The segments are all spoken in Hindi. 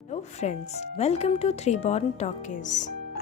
Hello friends, welcome to three born talkies.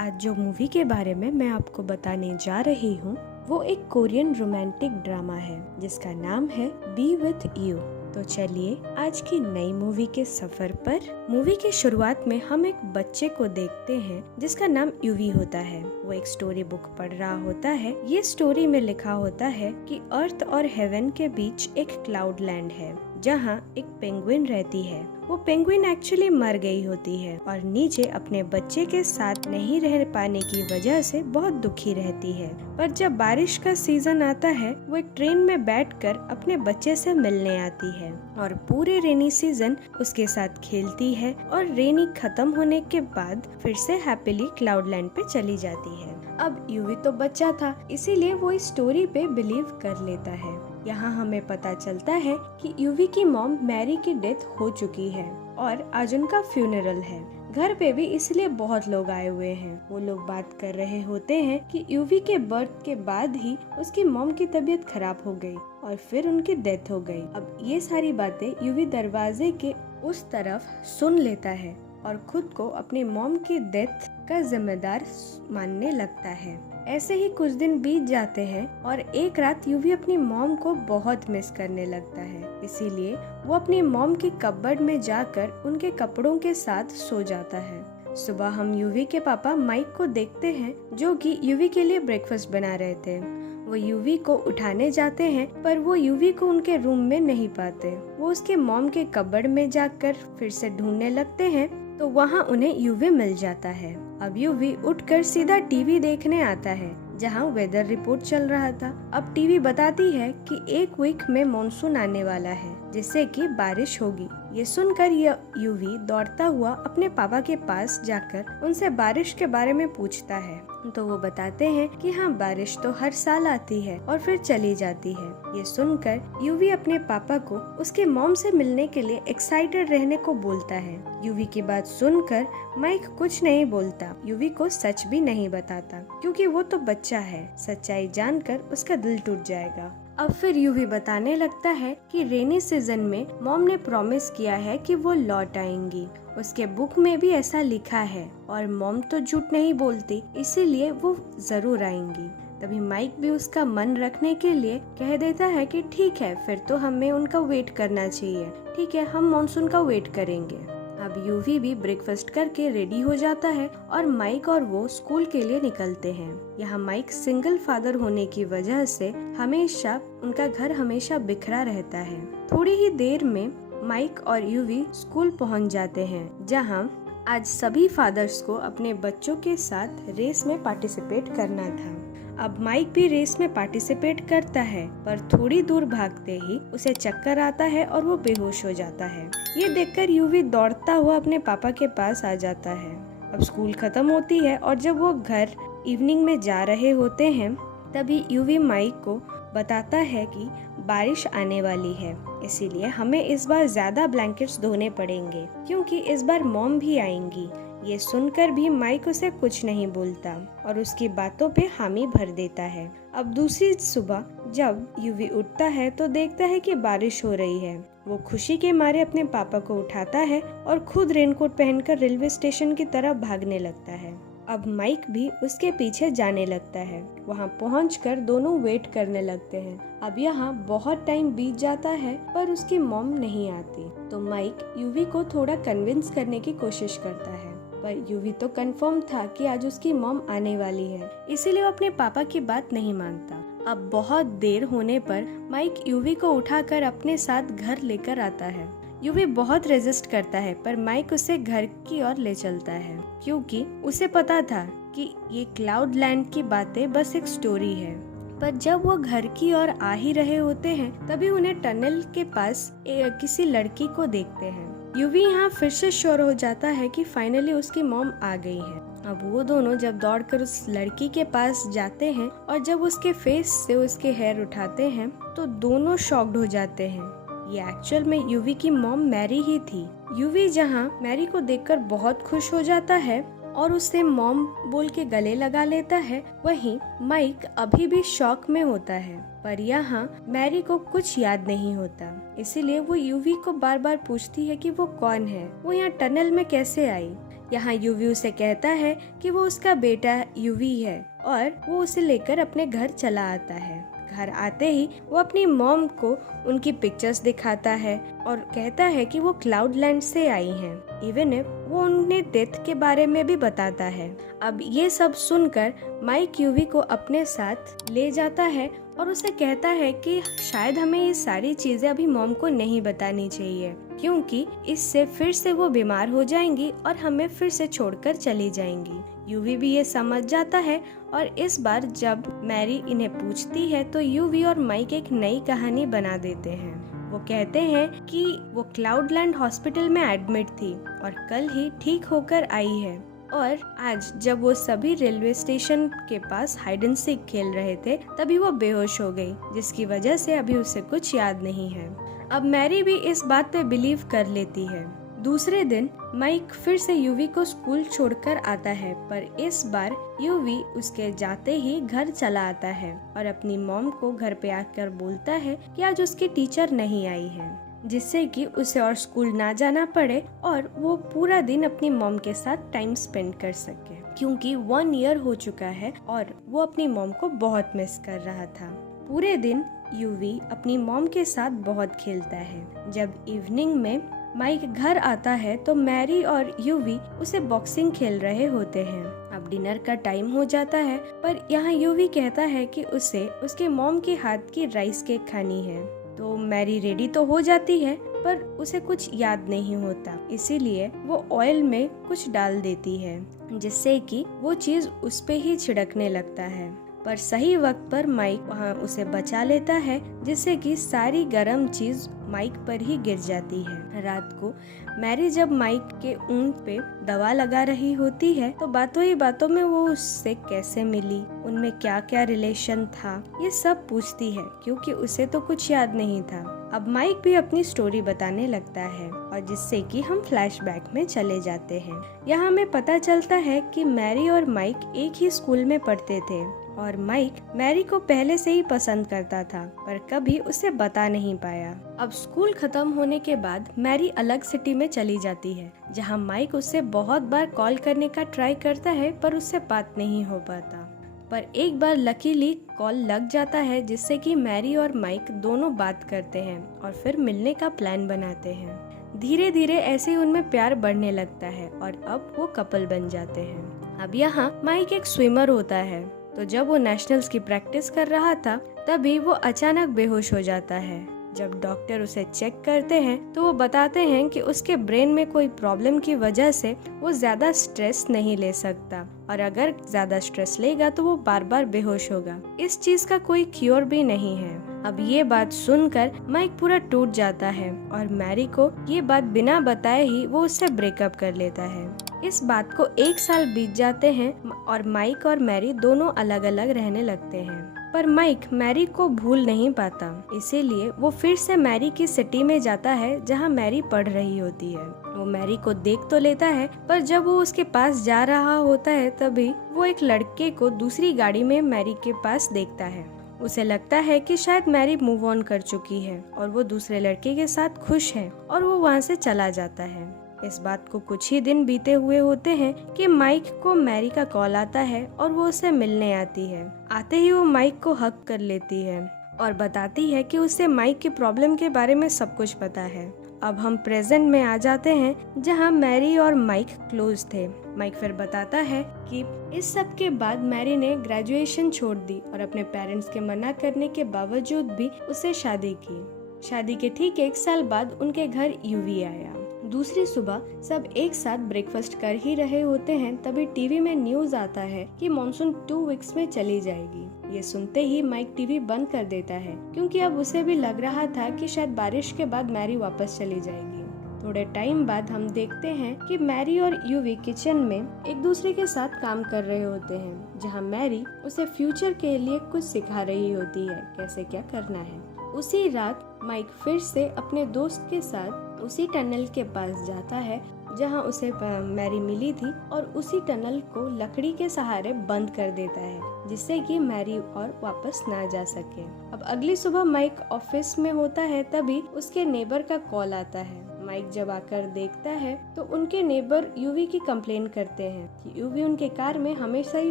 आज जो मूवी के बारे में मैं आपको बताने जा रही हूँ वो एक कोरियन रोमांटिक ड्रामा है जिसका नाम है बी विथ यू। तो चलिए आज की नई मूवी के सफर पर। मूवी की शुरुआत में हम एक बच्चे को देखते हैं जिसका नाम यूवी होता है। वो एक स्टोरी बुक पढ़ रहा होता है। ये स्टोरी में लिखा होता है कि अर्थ और हेवन के बीच एक क्लाउड लैंड है जहाँ एक पेंगुइन रहती है। वो पेंगुइन एक्चुअली मर गई होती है और नीचे अपने बच्चे के साथ नहीं रह पाने की वजह से बहुत दुखी रहती है। पर जब बारिश का सीजन आता है वो एक ट्रेन में बैठकर अपने बच्चे से मिलने आती है और पूरे रेनी सीजन उसके साथ खेलती है और रेनी खत्म होने के बाद फिर से हैप्पीली क्लाउड लैंड पे चली जाती है। अब यूवी तो बच्चा था इसीलिए वो इस स्टोरी पे बिलीव कर लेता है। यहाँ हमें पता चलता है कि यूवी की मॉम मैरी की डेथ हो चुकी है और आज उनका फ्यूनरल है। घर पे भी इसलिए बहुत लोग आए हुए हैं। वो लोग बात कर रहे होते हैं कि यूवी के बर्थ के बाद ही उसकी मॉम की तबीयत खराब हो गई और फिर उनकी डेथ हो गई। अब ये सारी बातें यूवी दरवाजे के उस तरफ सुन लेता है और खुद को अपनी मॉम की डेथ का जिम्मेदार मानने लगता है। ऐसे ही कुछ दिन बीत जाते हैं और एक रात यूवी अपनी मॉम को बहुत मिस करने लगता है। इसीलिए वो अपनी मॉम की कबर्ड में जाकर उनके कपड़ों के साथ सो जाता है। सुबह हम यूवी के पापा माइक को देखते हैं जो कि यूवी के लिए ब्रेकफास्ट बना रहे थे। वो यूवी को उठाने जाते हैं पर वो यूवी को उनके रूम में नहीं पाते। वो उसके मॉम के कबर्ड में जाकर फिर से ढूंढने लगते हैं तो वहाँ उन्हें यूवी मिल जाता है। अब यूवी उठकर सीधा टीवी देखने आता है जहाँ वेदर रिपोर्ट चल रहा था। अब टीवी बताती है कि एक वीक में मॉनसून आने वाला है जिससे कि बारिश होगी। ये सुनकर यूवी दौड़ता हुआ अपने पापा के पास जाकर उनसे बारिश के बारे में पूछता है तो वो बताते हैं कि हाँ, बारिश तो हर साल आती है और फिर चली जाती है। ये सुनकर यूवी अपने पापा को उसके मॉम से मिलने के लिए एक्साइटेड रहने को बोलता है। यूवी की बात सुनकर माइक कुछ नहीं बोलता, यूवी को सच भी नहीं बताता क्योंकि वो तो बच्चा है। सच्चाई जानकर उसका दिल टूट जाएगा। अब फिर यूवी बताने लगता है कि रेनी सीजन में मॉम ने प्रॉमिस किया है कि वो लौट आएंगी। उसके बुक में भी ऐसा लिखा है और मॉम तो झूठ नहीं बोलती, इसीलिए वो जरूर आएंगी। तभी माइक भी उसका मन रखने के लिए कह देता है कि ठीक है, फिर तो हमें उनका वेट करना चाहिए। ठीक है, हम मॉनसून का वेट करेंगे। अब यूवी भी ब्रेकफास्ट करके रेडी हो जाता है और माइक और वो स्कूल के लिए निकलते हैं। यहाँ माइक सिंगल फादर होने की वजह से उनका घर हमेशा बिखरा रहता है। थोड़ी ही देर में माइक और यूवी स्कूल पहुँच जाते हैं जहाँ आज सभी फादर्स को अपने बच्चों के साथ रेस में पार्टिसिपेट करना था। अब माइक भी रेस में पार्टिसिपेट करता है पर थोड़ी दूर भागते ही उसे चक्कर आता है और वो बेहोश हो जाता है। ये देखकर यूवी दौड़ता हुआ अपने पापा के पास आ जाता है। अब स्कूल खत्म होती है और जब वो घर इवनिंग में जा रहे होते हैं तभी यूवी माइक को बताता है कि बारिश आने वाली है, इसीलिए हमें इस बार ज्यादा ब्लैंकेट्स धोने पड़ेंगे क्योंकि इस बार मॉम भी आएंगी। ये सुनकर भी माइक उसे कुछ नहीं बोलता और उसकी बातों पे हामी भर देता है। अब दूसरी सुबह जब यूवी उठता है तो देखता है कि बारिश हो रही है। वो खुशी के मारे अपने पापा को उठाता है और खुद रेनकोट पहनकर रेलवे स्टेशन की तरफ भागने लगता है। अब माइक भी उसके पीछे जाने लगता है। वहाँ पहुंचकर दोनों वेट करने लगते हैं। अब यहाँ बहुत टाइम बीत जाता है पर उसकी मॉम नहीं आती तो माइक यूवी को थोड़ा कन्विंस करने की कोशिश करता है पर यूवी तो कंफर्म था कि आज उसकी मॉम आने वाली है, इसीलिए वो अपने पापा की बात नहीं मानता। अब बहुत देर होने पर माइक यूवी को उठाकर अपने साथ घर लेकर आता है। यूवी बहुत रेजिस्ट करता है पर माइक उसे घर की ओर ले चलता है क्योंकि उसे पता था कि ये क्लाउड लैंड की बातें बस एक स्टोरी है। पर जब वो घर की ओर आ ही रहे होते हैं तभी उन्हें टनल के पास किसी लड़की को देखते हैं। यूवी यहाँ फिर से श्योर हो जाता है कि फाइनली उसकी मॉम आ गई है। अब वो दोनों जब दौड़कर उस लड़की के पास जाते हैं और जब उसके फेस से उसके हेयर उठाते हैं तो दोनों शॉक्ड हो जाते हैं। ये एक्चुअल में यूवी की मॉम मैरी ही थी। यूवी जहाँ मैरी को देखकर बहुत खुश हो जाता है और उससे मॉम बोल के गले लगा लेता है, वहीं माइक अभी भी शॉक में होता है। पर यहाँ मैरी को कुछ याद नहीं होता, इसीलिए वो यूवी को बार बार पूछती है कि वो कौन है, वो यहाँ टनल में कैसे आई। यहाँ यूवी उसे कहता है कि वो उसका बेटा यूवी है और वो उसे लेकर अपने घर चला आता है। घर आते ही वो अपनी मॉम को उनकी पिक्चर्स दिखाता है और कहता है कि वो क्लाउडलैंड से आई हैं। इवन वो उन्हें डेथ के बारे में भी बताता है। अब ये सब सुनकर माइक यूवी को अपने साथ ले जाता है और उसे कहता है कि शायद हमें ये सारी चीजें अभी मॉम को नहीं बतानी चाहिए, क्योंकि इससे फिर से वो बीमार हो जाएंगी और हमें फिर से छोड़कर चली जाएंगी। यूवी भी ये समझ जाता है और इस बार जब मैरी इन्हें पूछती है तो यूवी और माइक एक नई कहानी बना देते हैं। वो कहते हैं कि वो क्लाउडलैंड हॉस्पिटल में एडमिट थी और कल ही ठीक होकर आई है, और आज जब वो सभी रेलवे स्टेशन के पास हाइड एंड सीक खेल रहे थे तभी वो बेहोश हो गई, जिसकी वजह से अभी उसे कुछ याद नहीं है। अब मैरी भी इस बात पे बिलीव कर लेती है। दूसरे दिन माइक फिर से यूवी को स्कूल छोड़कर आता है, पर इस बार यूवी उसके जाते ही घर चला आता है और अपनी मॉम को घर पे आकर बोलता है कि आज उसकी टीचर नहीं आई है, जिससे कि उसे और स्कूल ना जाना पड़े और वो पूरा दिन अपनी मॉम के साथ टाइम स्पेंड कर सके, क्योंकि 1 ईयर हो चुका है और वो अपनी मॉम को बहुत मिस कर रहा था। पूरे दिन यूवी अपनी मॉम के साथ बहुत खेलता है। जब इवनिंग में माइक घर आता है तो मैरी और यूवी उसे बॉक्सिंग खेल रहे होते हैं। अब डिनर का टाइम हो जाता है, पर यहाँ यूवी कहता है कि उसे उसके मॉम के हाथ की राइस केक खानी है। तो मैरी रेडी तो हो जाती है, पर उसे कुछ याद नहीं होता, इसीलिए वो ऑयल में कुछ डाल देती है, जिससे कि वो चीज उस पे ही छिड़कने लगता है। पर सही वक्त पर माइक वहाँ उसे बचा लेता है, जिससे कि सारी गरम चीज माइक पर ही गिर जाती है। रात को मैरी जब माइक के ऊँट पे दवा लगा रही होती है तो बातों ही बातों में वो उससे कैसे मिली, उनमें क्या क्या रिलेशन था, ये सब पूछती है, क्योंकि उसे तो कुछ याद नहीं था। अब माइक भी अपनी स्टोरी बताने लगता है और जिससे कि हम फ्लैशबैक में चले जाते हैं। यहाँ हमें पता चलता है कि मैरी और माइक एक ही स्कूल में पढ़ते थे और माइक मैरी को पहले से ही पसंद करता था, पर कभी उसे बता नहीं पाया। अब स्कूल खत्म होने के बाद मैरी अलग सिटी में चली जाती है, जहाँ माइक उससे बहुत बार कॉल करने का ट्राई करता है, पर उससे बात नहीं हो पाता। पर एक बार लकीली कॉल लग जाता है, जिससे कि मैरी और माइक दोनों बात करते हैं और फिर मिलने का प्लान बनाते हैं। धीरे धीरे ऐसे ही उनमें प्यार बढ़ने लगता है और अब वो कपल बन जाते हैं। अब यहाँ माइक एक स्विमर होता है, तो जब वो नेशनल्स की प्रैक्टिस कर रहा था तभी वो अचानक बेहोश हो जाता है। जब डॉक्टर उसे चेक करते हैं तो वो बताते हैं कि उसके ब्रेन में कोई प्रॉब्लम की वजह से वो ज्यादा स्ट्रेस नहीं ले सकता, और अगर ज्यादा स्ट्रेस लेगा तो वो बार बार बेहोश होगा। इस चीज का कोई क्योर भी नहीं है। अब ये बात सुनकर माइक पूरा टूट जाता है और मैरी को ये बात बिना बताए ही वो उससे ब्रेकअप कर लेता है। इस बात को 1 साल बीत जाते हैं और माइक और मैरी दोनों अलग अलग रहने लगते हैं, पर माइक मैरी को भूल नहीं पाता, इसीलिए वो फिर से मैरी की सिटी में जाता है जहां मैरी पढ़ रही होती है। वो मैरी को देख तो लेता है, पर जब वो उसके पास जा रहा होता है तभी वो एक लड़के को दूसरी गाड़ी में मैरी के पास देखता है। उसे लगता है कि शायद मैरी मूव ऑन कर चुकी है और वो दूसरे लड़के के साथ खुश है, और वो वहाँ से चला जाता है। इस बात को कुछ ही दिन बीते हुए होते हैं कि माइक को मैरी का कॉल आता है और वो उसे मिलने आती है। आते ही वो माइक को हक कर लेती है और बताती है कि उसे माइक की प्रॉब्लम के बारे में सब कुछ पता है। अब हम प्रेजेंट में आ जाते हैं जहां मैरी और माइक क्लोज थे। माइक फिर बताता है कि इस सब के बाद मैरी ने ग्रेजुएशन छोड़ दी और अपने पेरेंट्स के मना करने के बावजूद भी उससे शादी की। शादी के ठीक 1 साल बाद उनके घर यूवी आया। दूसरी सुबह सब एक साथ ब्रेकफास्ट कर ही रहे होते हैं, तभी टीवी में न्यूज आता है कि मॉनसून 2 वीक्स में चली जाएगी। ये सुनते ही माइक टीवी बंद कर देता है, क्योंकि अब उसे भी लग रहा था कि शायद बारिश के बाद मैरी वापस चली जाएगी। थोड़े टाइम बाद हम देखते हैं कि मैरी और यूवी किचन में एक दूसरे के साथ काम कर रहे होते हैं, जहाँ मैरी उसे फ्यूचर के लिए कुछ सिखा रही होती है, कैसे क्या करना है। उसी रात माइक फिर से अपने दोस्त के साथ उसी टनल के पास जाता है जहां उसे मैरी मिली थी, और उसी टनल को लकड़ी के सहारे बंद कर देता है, जिससे कि मैरी और वापस ना जा सके। अब अगली सुबह माइक ऑफिस में होता है, तभी उसके नेबर का कॉल आता है। माइक जब आकर देखता है तो उनके नेबर यूवी की कंप्लेन करते हैं कि यूवी उनके कार में हमेशा ही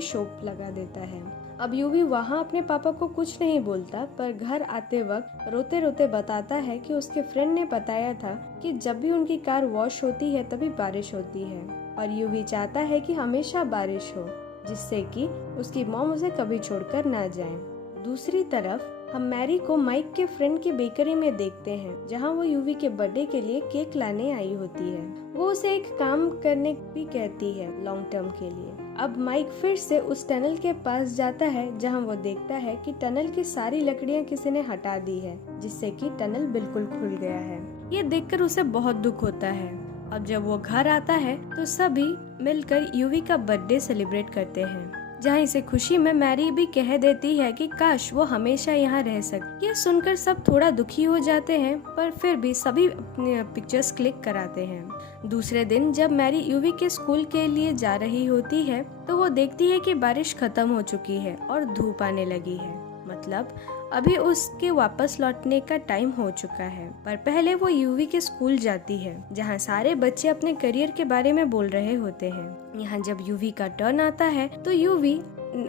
शोप लगा देता है। अब यूवी वहाँ अपने पापा को कुछ नहीं बोलता, पर घर आते वक्त रोते रोते बताता है कि उसके फ्रेंड ने बताया था कि जब भी उनकी कार वॉश होती है तभी बारिश होती है, और यूवी चाहता है कि हमेशा बारिश हो, जिससे कि उसकी मॉम उसे कभी छोड़कर ना जाए। दूसरी तरफ हम मैरी को माइक के फ्रेंड की बेकरी में देखते हैं, जहां वो यूवी के बर्थडे के लिए केक लाने आई होती है। वो उसे एक काम करने भी कहती है लॉन्ग टर्म के लिए। अब माइक फिर से उस टनल के पास जाता है, जहां वो देखता है कि टनल की सारी लकड़ियां किसी ने हटा दी है, जिससे कि टनल बिल्कुल खुल गया है। ये देखकर उसे बहुत दुख होता है। अब जब वो घर आता है तो सभी मिलकर यूवी का बर्थडे सेलिब्रेट करते हैं, जहाँ इसे खुशी में मैरी भी कह देती है कि काश वो हमेशा यहाँ रह सके। यह सुनकर सब थोड़ा दुखी हो जाते हैं, पर फिर भी सभी अपने पिक्चर्स क्लिक कराते हैं। दूसरे दिन जब मैरी यूवी के स्कूल के लिए जा रही होती है तो वो देखती है कि बारिश खत्म हो चुकी है और धूप आने लगी है, मतलब अभी उसके वापस लौटने का टाइम हो चुका है। पर पहले वो यूवी के स्कूल जाती है, जहाँ सारे बच्चे अपने करियर के बारे में बोल रहे होते हैं। यहाँ जब यूवी का टर्न आता है तो यूवी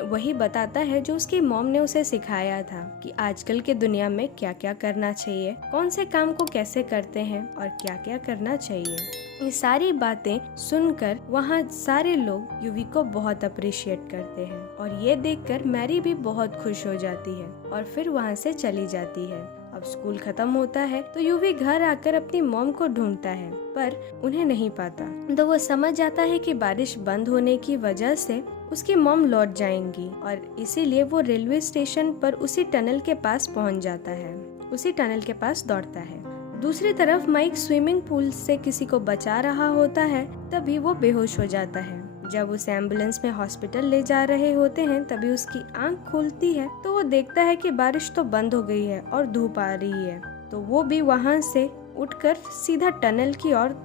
वही बताता है जो उसकी मॉम ने उसे सिखाया था कि आजकल के दुनिया में क्या क्या करना चाहिए, कौन से काम को कैसे करते हैं और क्या क्या करना चाहिए। ये सारी बातें सुनकर वहाँ सारे लोग यूवी को बहुत अप्रिशिएट करते हैं, और ये देखकर मैरी भी बहुत खुश हो जाती है और फिर वहाँ से चली जाती है। अब स्कूल खत्म होता है तो यूवी घर आकर अपनी मॉम को ढूंढता है, पर उन्हें नहीं पाता। तो वो समझ जाता है कि बारिश बंद होने की वजह से उसकी मॉम लौट जाएंगी, और इसीलिए वो रेलवे स्टेशन पर उसी टनल के पास पहुंच जाता है, उसी टनल के पास दौड़ता है। दूसरी तरफ माइक स्विमिंग पूल से किसी को बचा रहा होता है, तभी वो बेहोश हो जाता है। जब उसे एम्बुलेंस में हॉस्पिटल ले जा रहे होते हैं तभी उसकी आंख खुलती है तो वो देखता है कि बारिश तो बंद हो गई है और धूप आ रही है, तो वो भी वहाँ से उठकर सीधा टनल की ओर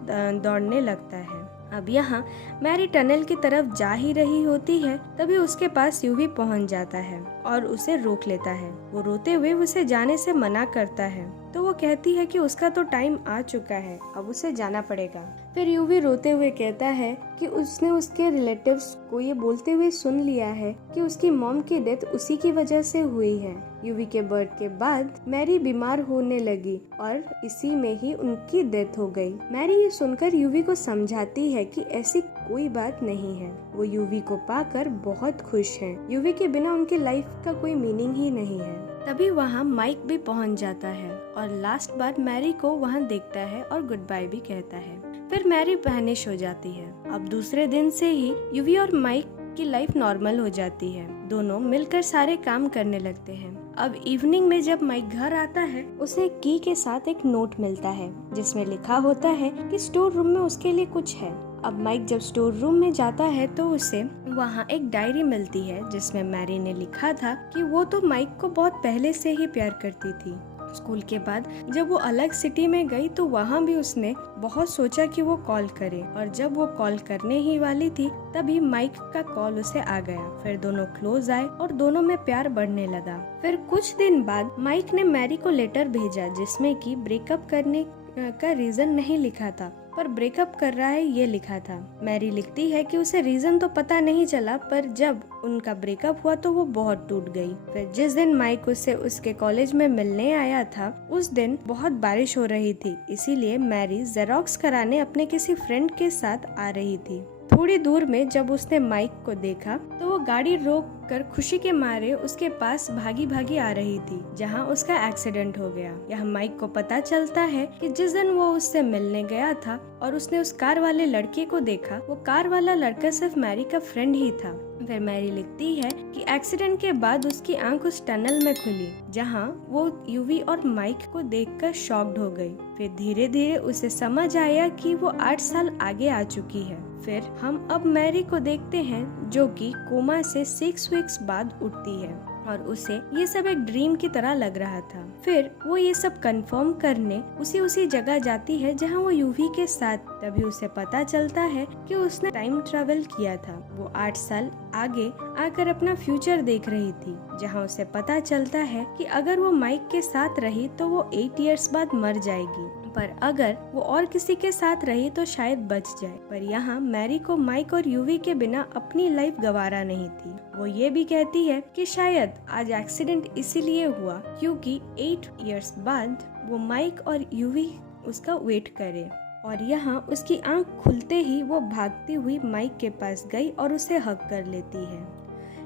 दौड़ने लगता है। अब यहाँ मैरी टनल की तरफ जा ही रही होती है, तभी उसके पास यूवी पहुँच जाता है और उसे रोक लेता है। वो रोते हुए उसे जाने से मना करता है, तो वो कहती है कि उसका तो टाइम आ चुका है, अब उसे जाना पड़ेगा। फिर यूवी रोते हुए कहता है कि उसने उसके रिलेटिव्स को ये बोलते हुए सुन लिया है कि उसकी मॉम की डेथ उसी की वजह से हुई है। यूवी के बर्थ के बाद मैरी बीमार होने लगी और इसी में ही उनकी डेथ हो गई। मैरी ये सुनकर यूवी को समझाती है कि ऐसी कोई बात नहीं है। वो यूवी को पाकर बहुत खुश हैं। यूवी के बिना उनकी लाइफ का कोई मीनिंग ही नहीं है। तभी वहाँ माइक भी पहुँच जाता है और लास्ट बार मैरी को वहाँ देखता है और गुड बाय भी कहता है। फिर मैरी वैनिश हो जाती है। अब दूसरे दिन से ही यूवी और माइक की लाइफ नॉर्मल हो जाती है। दोनों मिलकर सारे काम करने लगते हैं। अब इवनिंग में जब माइक घर आता है उसे की के साथ एक नोट मिलता है जिसमें लिखा होता है कि स्टोर रूम में उसके लिए कुछ है। अब माइक जब स्टोर रूम में जाता है तो उसे वहाँ एक डायरी मिलती है जिसमें मैरी ने लिखा था कि वो तो माइक को बहुत पहले से ही प्यार करती थी। स्कूल के बाद जब वो अलग सिटी में गई तो वहाँ भी उसने बहुत सोचा कि वो कॉल करे, और जब वो कॉल करने ही वाली थी तभी माइक का कॉल उसे आ गया। फिर दोनों क्लोज आए और दोनों में प्यार बढ़ने लगा। फिर कुछ दिन बाद माइक ने मैरी को लेटर भेजा जिसमें कि ब्रेकअप करने का रीजन नहीं लिखा था, पर ब्रेकअप कर रहा है ये लिखा था। मैरी लिखती है कि उसे रीजन तो पता नहीं चला, पर जब उनका ब्रेकअप हुआ तो वो बहुत टूट गई। फिर जिस दिन माइक उससे उसके कॉलेज में मिलने आया था उस दिन बहुत बारिश हो रही थी, इसीलिए मैरी जेरोक्स कराने अपने किसी फ्रेंड के साथ आ रही थी। थोड़ी दूर में जब उसने माइक को देखा तो वो गाड़ी रोक कर खुशी के मारे उसके पास भागी भागी आ रही थी, जहां उसका एक्सीडेंट हो गया। यह माइक को पता चलता है कि जिस दिन वो उससे मिलने गया था और उसने उस कार वाले लड़के को देखा, वो कार वाला लड़का सिर्फ मैरी का फ्रेंड ही था। फिर मैरी लिखती है कि एक्सीडेंट के बाद उसकी आंख उस टनल में खुली जहां वो यूवी और माइक को देखकर शॉक्ड हो गई। फिर धीरे धीरे उसे समझ आया कि वो 8 साल आगे आ चुकी है। फिर हम अब मैरी को देखते हैं जो कि कोमा से 6 वीक्स बाद उठती है। और उसे ये सब एक ड्रीम की तरह लग रहा था। फिर वो ये सब कंफर्म करने उसी जगह जाती है जहाँ वो यूवी के साथ। तभी उसे पता चलता है कि उसने टाइम ट्रेवल किया था। वो 8 साल आगे आकर अपना फ्यूचर देख रही थी, जहाँ उसे पता चलता है कि अगर वो माइक के साथ रही तो वो 8 इयर्स बाद मर जाएगी, पर अगर वो और किसी के साथ रही तो शायद बच जाए। पर यहाँ मैरी को माइक और यूवी के बिना अपनी लाइफ गवारा नहीं थी। वो ये भी कहती है कि शायद आज एक्सीडेंट इसीलिए हुआ क्योंकि 8 इयर्स बाद वो माइक और यूवी उसका वेट करे। और यहाँ उसकी आंख खुलते ही वो भागती हुई माइक के पास गई और उसे हग कर लेती है।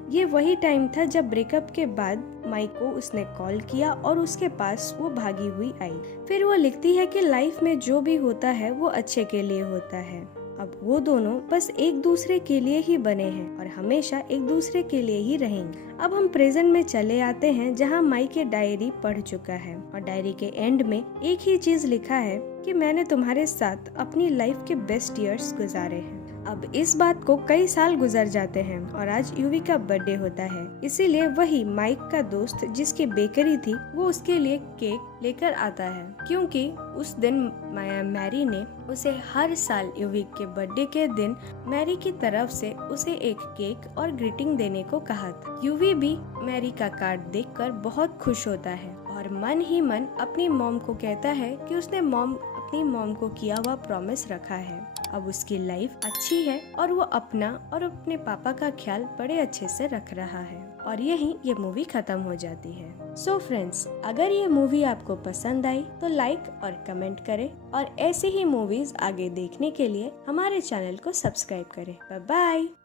ये वही टाइम था जब ब्रेकअप के बाद माइक को उसने कॉल किया और उसके पास वो भागी हुई आई। फिर वो लिखती है कि लाइफ में जो भी होता है वो अच्छे के लिए होता है। अब वो दोनों बस एक दूसरे के लिए ही बने हैं और हमेशा एक दूसरे के लिए ही रहेंगे। अब हम प्रेजेंट में चले आते हैं जहाँ माइक ये डायरी पढ़ चुका है और डायरी के एंड में एक ही चीज लिखा है कि मैंने तुम्हारे साथ अपनी लाइफ के बेस्ट ईयर्स गुजारे हैं। अब इस बात को कई साल गुजर जाते हैं और आज यूवी का बर्थडे होता है, इसीलिए वही माइक का दोस्त जिसकी बेकरी थी वो उसके लिए केक लेकर आता है, क्योंकि उस दिन मैरी ने उसे हर साल यूवी के बर्थडे के दिन मैरी की तरफ से उसे एक केक और ग्रीटिंग देने को कहा था। यूवी भी मैरी का कार्ड देखकर बहुत खुश होता है और मन ही मन अपनी मॉम को कहता है कि उसने अपनी मॉम को किया हुआ प्रॉमिस रखा है। अब उसकी लाइफ अच्छी है और वो अपना और अपने पापा का ख्याल बड़े अच्छे से रख रहा है। और यहीं ये मूवी खत्म हो जाती है। सो फ्रेंड्स, अगर ये मूवी आपको पसंद आई तो लाइक और कमेंट करें और ऐसे ही मूवीज आगे देखने के लिए हमारे चैनल को सब्सक्राइब करें। Bye bye.